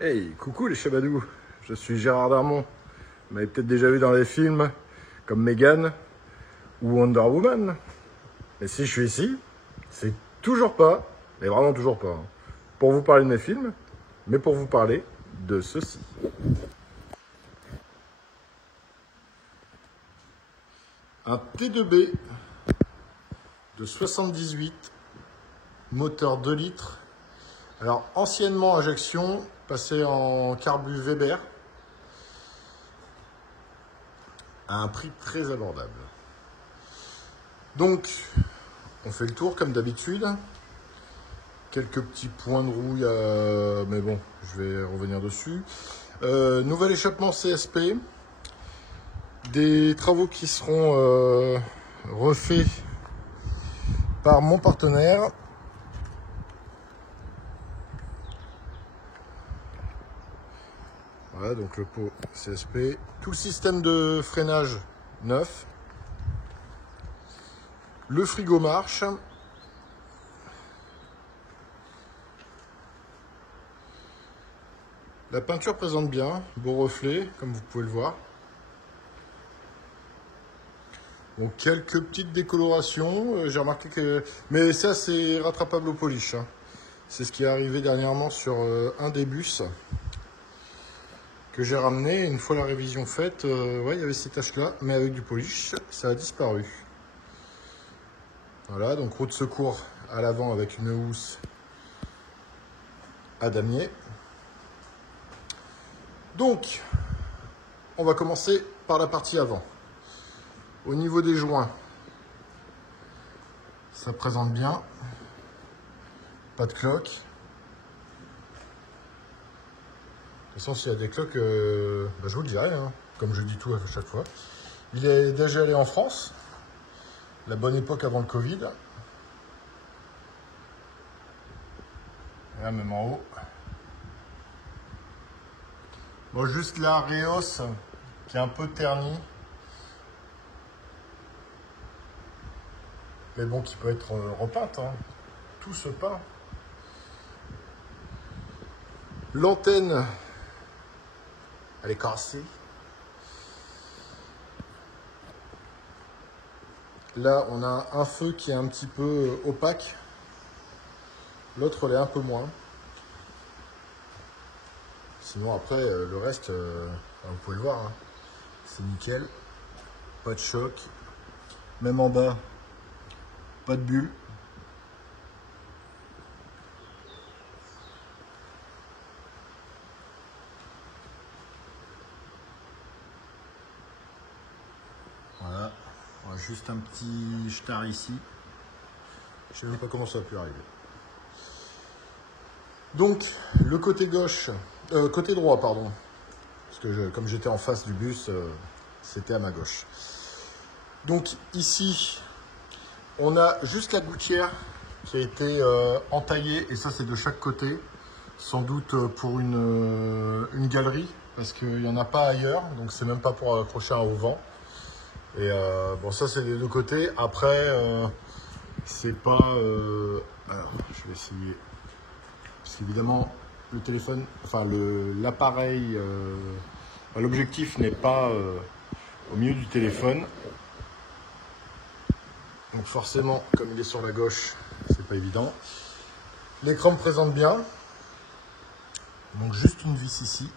Hey, coucou les chabadous, je suis Gérard Darmon. Vous m'avez peut-être déjà vu dans des films comme Megan ou Wonder Woman. Mais si je suis ici, c'est toujours pas, mais vraiment toujours pas, pour vous parler de mes films, mais pour vous parler de ceci. Un T2B de 78, moteur 2 litres. Alors anciennement injection, passé en carbu Weber, à un prix très abordable. Donc, on fait le tour comme d'habitude. Quelques petits points de rouille, mais bon, je vais revenir dessus. Nouvel échappement CSP. Des travaux qui seront refaits par mon partenaire. Voilà, donc le pot CSP. Tout le système de freinage neuf. Le frigo marche. La peinture présente bien, beau reflet, comme vous pouvez le voir. Donc quelques petites décolorations, j'ai remarqué que... Mais ça c'est rattrapable au polish. C'est ce qui est arrivé dernièrement sur un des bus que j'ai ramené. Une fois la révision faite, ouais, il y avait ces taches-là, mais avec du polish, ça a disparu. Voilà, donc roue de secours à l'avant avec une housse à damier. Donc, on va commencer par la partie avant. Au niveau des joints, ça présente bien. Pas de cloque. De toute façon, s'il y a des cloques, je vous le dirai, comme je dis tout à chaque fois. Il est déjà allé en France, la bonne époque avant le Covid. Là, même en haut. Bon, juste la réhausse qui est un peu ternie. Mais bon, qui peut être repeinte. Tout se peint. L'antenne, elle est cassée. Là, on a un feu qui est un petit peu opaque. L'autre, l'est un peu moins. Sinon, après, le reste, vous pouvez le voir. C'est nickel. Pas de choc. Même en bas, pas de bulle. Voilà. On a juste un petit jetard ici. Je ne sais même pas comment ça a pu arriver. Donc, le côté gauche, côté droit, pardon. Parce que comme j'étais en face du bus, c'était à ma gauche. Donc, ici, on a juste la gouttière qui a été entaillée. Et ça, c'est de chaque côté. Sans doute pour une galerie. Parce qu'il n'y en a pas ailleurs. Donc, c'est même pas pour accrocher un auvent. Et bon, ça, c'est des deux côtés. Après, c'est pas... alors, je vais essayer... Parce qu'évidemment, le téléphone, enfin l'appareil, l'objectif n'est pas au milieu du téléphone. Donc forcément, comme il est sur la gauche, c'est pas évident. L'écran me présente bien. Donc juste une vis ici.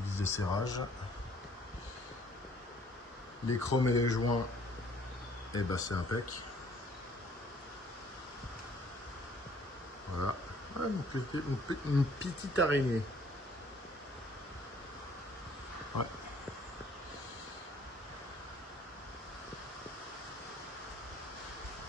Vis de serrage. Les chromes et les joints, et ben c'est impec. Voilà. Ouais, une petite araignée. Ouais.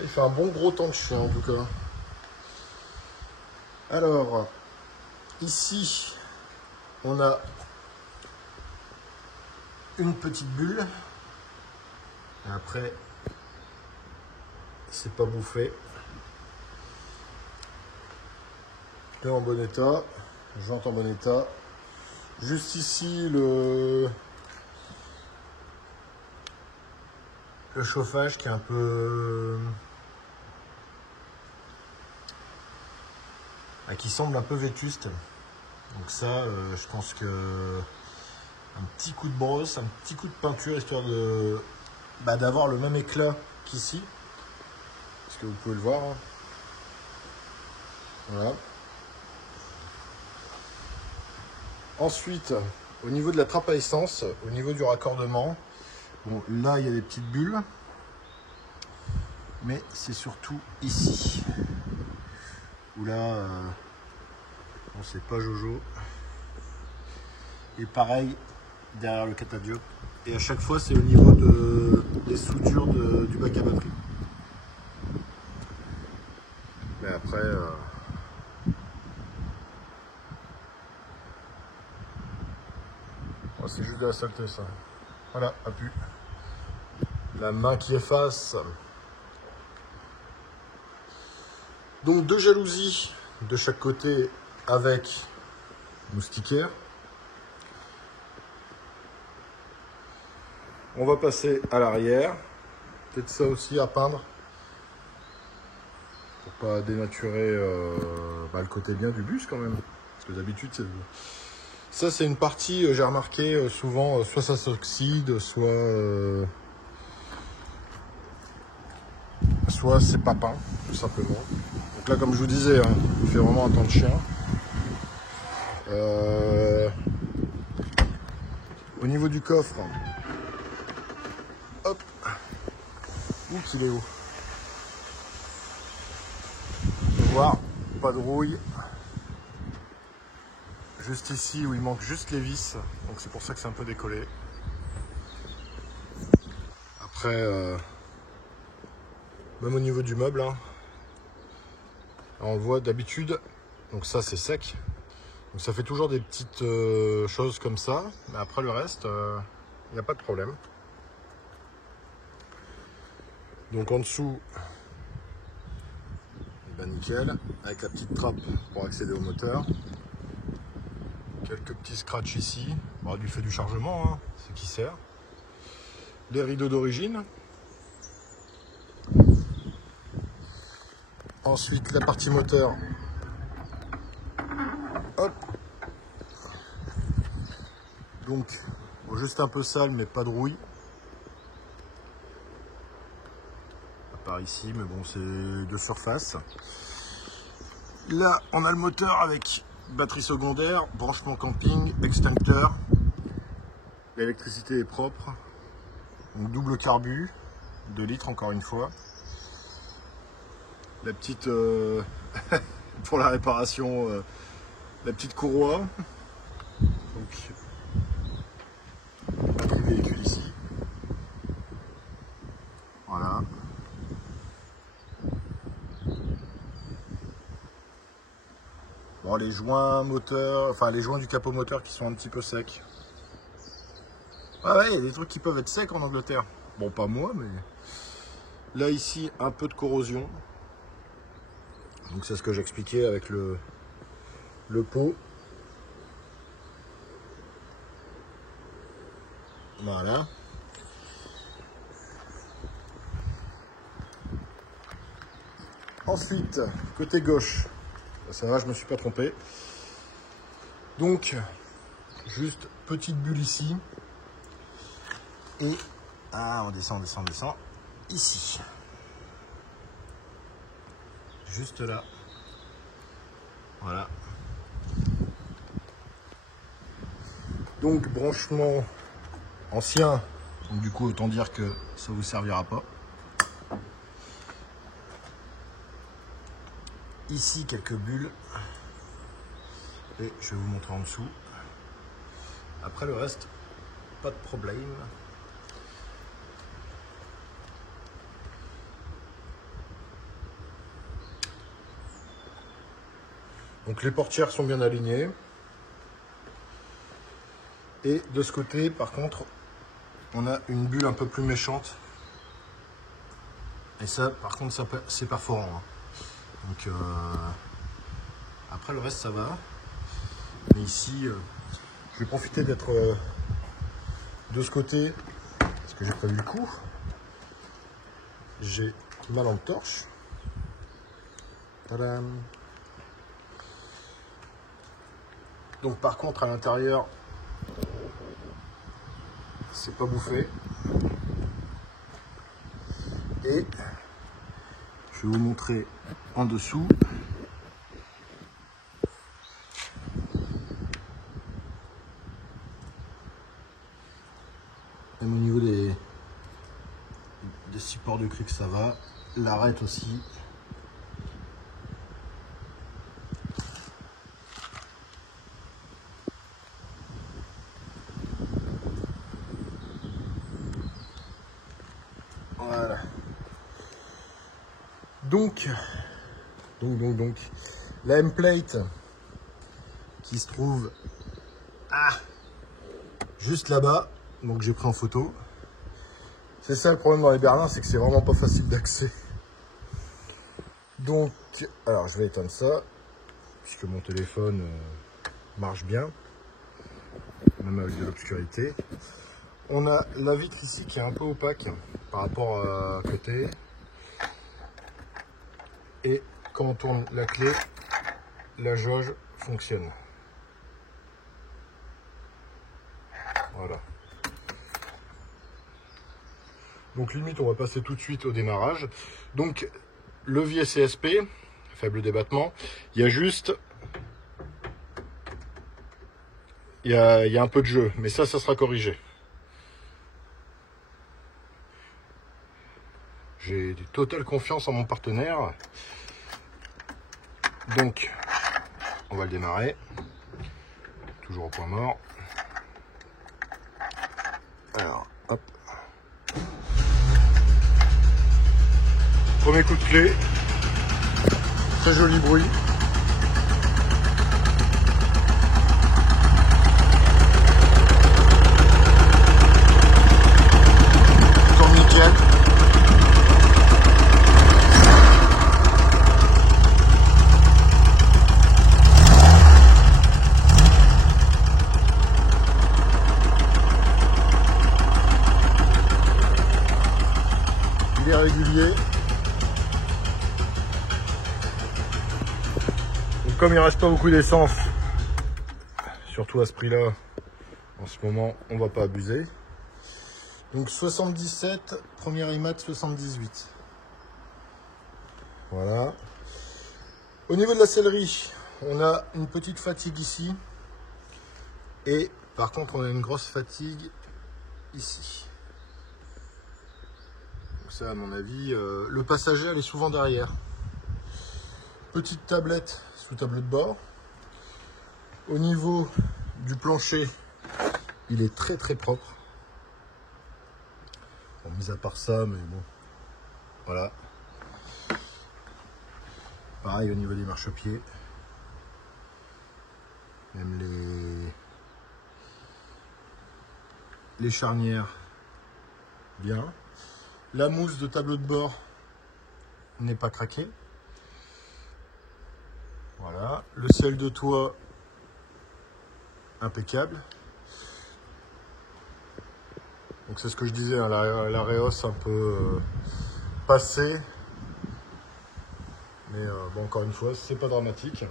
Il fait un bon gros temps de chien en tout cas. Alors, ici, on a une petite bulle. Et après, c'est pas bouffé. Pneu en bon état, jante en bon état. Juste ici, le chauffage qui est un peu... qui semble un peu vétuste. Donc ça, je pense que un petit coup de brosse, un petit coup de peinture, histoire de d'avoir le même éclat qu'ici. Parce que vous pouvez le voir. Hein. Voilà. Ensuite, au niveau de la trappe à essence, au niveau du raccordement, bon, là il y a des petites bulles, mais c'est surtout ici où là, bon, c'est pas Jojo. Et pareil derrière le catadiop. Et à chaque fois, c'est au niveau des soudures du bac à batterie. Mais après. Oh, c'est juste de la saleté ça. Voilà, appuie. La main qui efface. Donc 2 jalousies de chaque côté avec moustiquaire. On va passer à l'arrière. Peut-être ça aussi à peindre. Pour pas dénaturer le côté bien du bus quand même. Parce que d'habitude c'est... Ça c'est une partie, j'ai remarqué souvent, soit ça s'oxyde, soit c'est pas peint, tout simplement. Donc là comme je vous disais, hein, il fait vraiment un temps de chien. Au niveau du coffre, hop, où qu'il est haut. Vous pouvez voir, pas de rouille. Juste ici où il manque juste les vis, donc c'est pour ça que c'est un peu décollé. Après, même au niveau du meuble, hein, on le voit d'habitude, donc ça c'est sec. Donc ça fait toujours des petites choses comme ça, mais après le reste, il n'y a pas de problème. Donc en dessous, ben nickel, avec la petite trappe pour accéder au moteur. Quelques petits scratchs ici, bon, du fait du chargement, hein, c'est qui sert. Les rideaux d'origine. Ensuite la partie moteur. Hop. Donc bon, juste un peu sale mais pas de rouille. À part ici, mais bon c'est de surface. Là on a le moteur avec batterie secondaire, branchement camping, extincteur. L'électricité est propre. Donc double carbu, 2 litres encore une fois. La petite pour la réparation, la petite courroie. Donc batterie véhicule ici. Voilà. Bon, les joints moteur, enfin les joints du capot moteur qui sont un petit peu secs. Ah ouais, il y a des trucs qui peuvent être secs en Angleterre. Bon, pas moi, mais là ici un peu de corrosion. Donc c'est ce que j'expliquais avec le pot. Voilà. Ensuite, côté gauche, ça va, je me suis pas trompé. Donc, juste petite bulle ici. Et, on descend, ici. Juste là. Voilà. Donc, branchement ancien. Donc, du coup, autant dire que ça vous servira pas. Ici, quelques bulles. Et je vais vous montrer en dessous. Après le reste, pas de problème. Donc les portières sont bien alignées. Et de ce côté, par contre, on a une bulle un peu plus méchante. Et ça, par contre, c'est perforant. Hein. Donc après le reste, ça va. Mais ici, je vais profiter d'être de ce côté, parce que j'ai prévu le coup. J'ai ma lampe torche. Tadam. Donc par contre à l'intérieur, c'est pas bouffé. Et je vais vous montrer en dessous. Même au niveau des supports de cric, ça va. L'arête aussi. Voilà. Donc, la M-plate qui se trouve juste là-bas, donc j'ai pris en photo. C'est ça le problème dans les berlins, c'est que c'est vraiment pas facile d'accès. Donc, alors je vais éteindre ça, puisque mon téléphone marche bien, même avec de l'obscurité. On a la vitre ici qui est un peu opaque par rapport à côté. Et quand on tourne la clé, la jauge fonctionne. Voilà. Donc limite, on va passer tout de suite au démarrage. Donc levier CSP, faible débattement. Il y a juste, il y a un peu de jeu, mais ça sera corrigé. J'ai totale confiance en mon partenaire. Donc, on va le démarrer. Toujours au point mort. Alors, hop. Premier coup de clé. Très joli bruit. Tourne nickel. Il est régulier. Donc comme il ne reste pas beaucoup d'essence, surtout à ce prix-là, en ce moment, on ne va pas abuser. Donc 77, premier IMAT 78. Voilà. Au niveau de la sellerie, on a une petite fatigue ici. Et par contre, on a une grosse fatigue ici. Donc ça, à mon avis, le passager, elle est souvent derrière. Petite tablette sous tableau de bord. Au niveau du plancher, il est très très propre. Bon, mis à part ça, mais bon, voilà. Pareil au niveau des marchepieds. Même les charnières, bien. La mousse de tableau de bord n'est pas craquée. Voilà. Le sel de toit, impeccable. Donc c'est ce que je disais, hein, la réhausse un peu passée. Mais bon, encore une fois, c'est pas dramatique.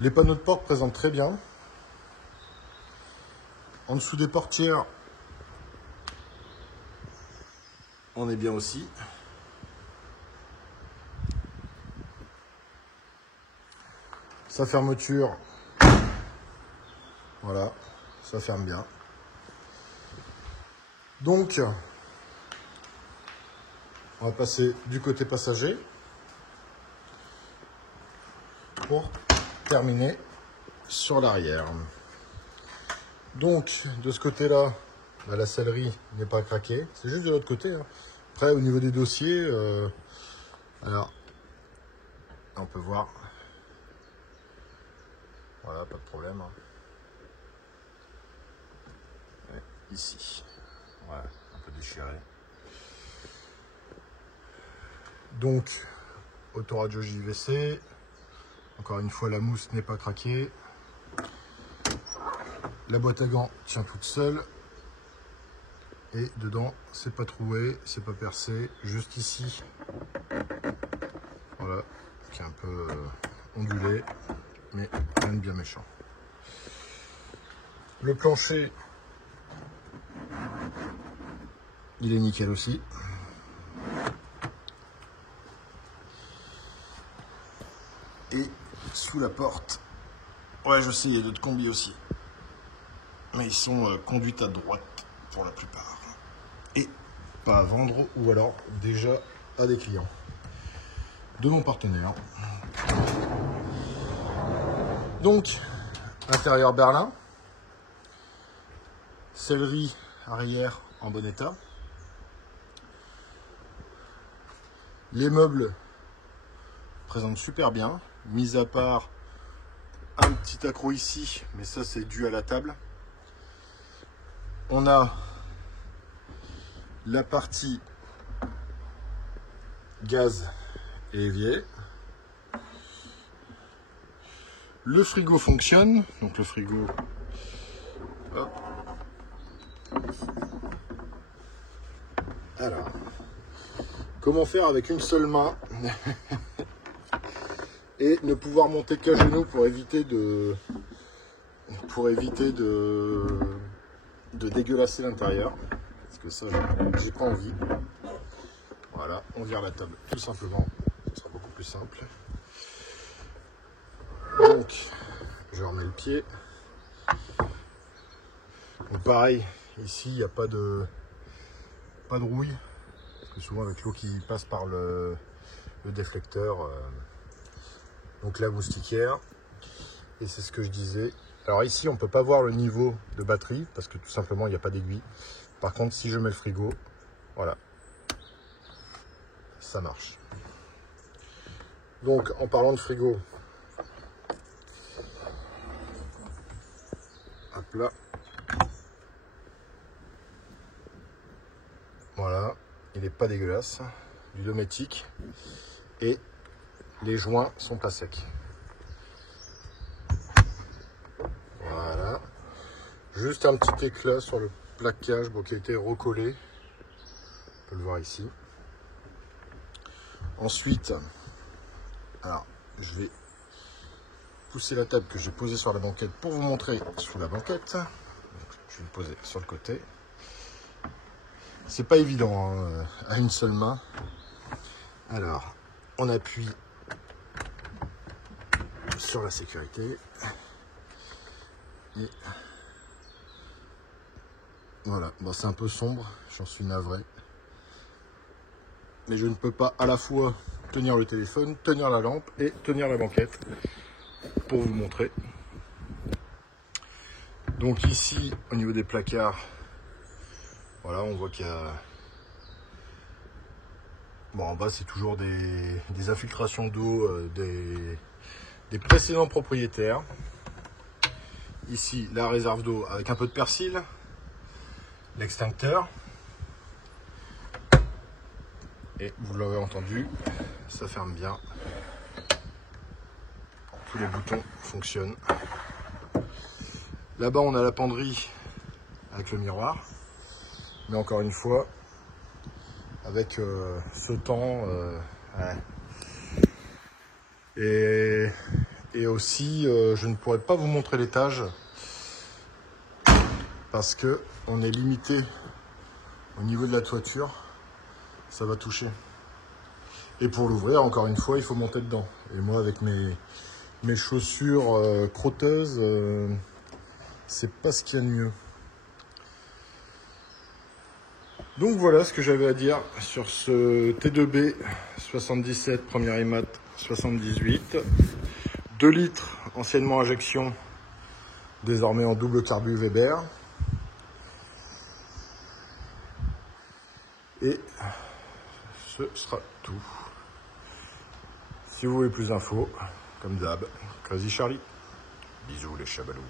Les panneaux de porte présentent très bien. En dessous des portières, on est bien aussi. Sa fermeture, voilà, ça ferme bien. Donc, on va passer du côté passager pour terminer sur l'arrière. Donc, de ce côté-là, la sellerie n'est pas craquée. C'est juste de l'autre côté. Hein. Après, au niveau des dossiers, alors, on peut voir. Voilà, pas de problème. Hein. Ouais, ici. Voilà, un peu déchiré. Donc, autoradio JVC. Encore une fois, la mousse n'est pas craquée. La boîte à gants tient toute seule. Et dedans, c'est pas troué, c'est pas percé. Juste ici. Voilà, qui est un peu ondulé. Mais rien de bien méchant. Le plancher, il est nickel aussi. Et sous la porte, ouais, je sais, il y a d'autres combis aussi. Mais ils sont conduits à droite pour la plupart. Et pas à vendre, ou alors déjà à des clients de mon partenaire. Donc, intérieur berlin, sellerie arrière en bon état. Les meubles présentent super bien, mis à part un petit accroc ici, mais ça c'est dû à la table. On a la partie gaz et évier. Le frigo fonctionne, donc le frigo, hop. Alors, comment faire avec une seule main et ne pouvoir monter qu'à genoux pour éviter de dégueulasser l'intérieur, parce que ça j'ai pas envie. Voilà, on vire la table tout simplement, ce sera beaucoup plus simple. Donc je remets le pied. Donc pareil, ici il n'y a pas de rouille, parce que souvent avec l'eau qui passe par le déflecteur, donc la moustiquaire. Et c'est ce que je disais. Alors ici on peut pas voir le niveau de batterie parce que tout simplement il n'y a pas d'aiguille. Par contre si je mets le frigo, voilà, ça marche. Donc en parlant de frigo, hop là, voilà, il n'est pas dégueulasse, du Dometic, et les joints sont pas secs. Voilà, juste un petit éclat sur le plaquage, bon, qui a été recollé, on peut le voir ici. Ensuite, alors je vais pousser la table que j'ai posée sur la banquette pour vous montrer sous la banquette. Donc, je vais le poser sur le côté. C'est pas évident hein, à une seule main. Alors, on appuie sur la sécurité. Et voilà, bon, c'est un peu sombre, j'en suis navré. Mais je ne peux pas à la fois tenir le téléphone, tenir la lampe et tenir la banquette pour vous montrer. Donc ici, au niveau des placards, voilà, on voit qu'il y a... Bon, en bas, c'est toujours des infiltrations d'eau des précédents propriétaires. Ici, la réserve d'eau avec un peu de persil, l'extincteur. Et vous l'avez entendu, ça ferme bien. Tous les boutons fonctionnent. Là-bas, on a la penderie avec le miroir. Mais encore une fois, avec ce temps, ouais. Et aussi, je ne pourrais pas vous montrer l'étage parce que on est limité au niveau de la toiture, ça va toucher. Et pour l'ouvrir, encore une fois, il faut monter dedans. Et moi, avec mes chaussures crotteuses, c'est pas ce qu'il y a de mieux. Donc voilà ce que j'avais à dire sur ce T2B 77 première IMAT 78. 2 litres, anciennement injection, désormais en double carbu Weber. Et ce sera tout. Si vous voulez plus d'infos, comme d'hab, Crazy Charlie. Bisous les chabalous.